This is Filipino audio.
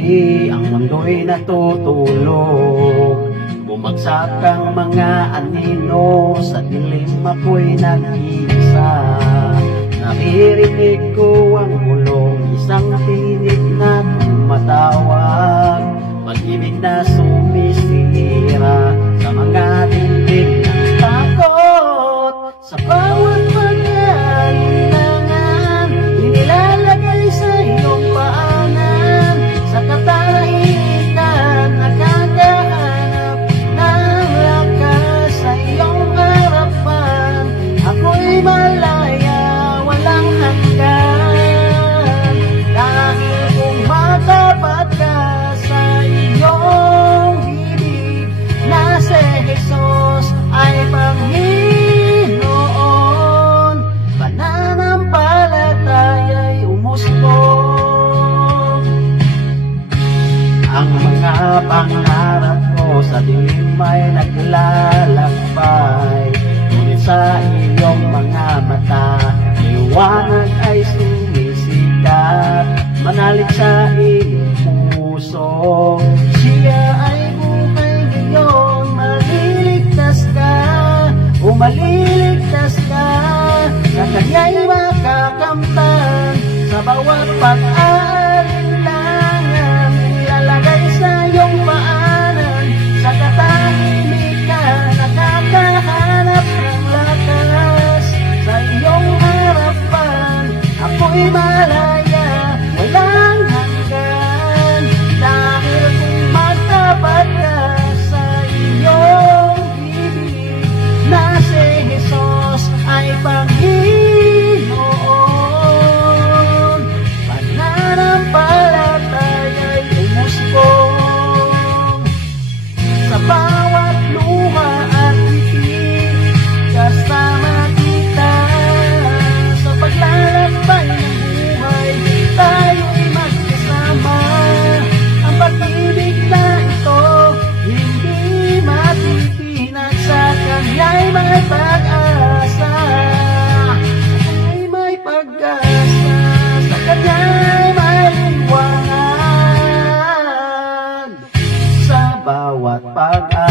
gabi ang mundo'y natutulog. Bumagsak ang mga anino, sa dilim ako'y nag-iisa. Naririnig ko ang bulong, isang tinig na tumatawag. Pag-ibig na sumisira sa mga dingding ng takot. Sa bawat pag-aalinlangan, inilalagay sa iyong paanan. Sa katahimikan, nakakahanap ng lakas sa iyong harapan. Ako'y malaya, walang hanggan, dahil kung matapat ka sa iyong bibig na si Jesus ay Panginoon, pananampalataya'y umusbong. Ang mga pangarap ko sa dilim ay naglalakbay, ngunit sa iyong mga mata liwanag ay sumisikat. Manalig sa iyong puso, siya ay buhay ngayon. Maliligtas ka, maliligtas ka, na kanya'y makakamtan. Sa bawat pag-aalinlangan, ilalagay sa iyong paanan. Sa katahimikan, nakakahanap ng lakas sa iyong harapan. Ako'y malaya, walang hanggan, dahil kung magtapat ka sa iyong bibig na si Jesus ay Panginoon, pananampalataya'y umusbong. Sa bawat luha at titig, kasama kita. Sa paglalakbay ng buhay, tayo'y magkasama. Ang pag-ibig na ito, hindi matitinag. Sa kanya'y may pag-asa, may pag-asa. Sa kanya'y may liwanag. Sa bawat pag-asa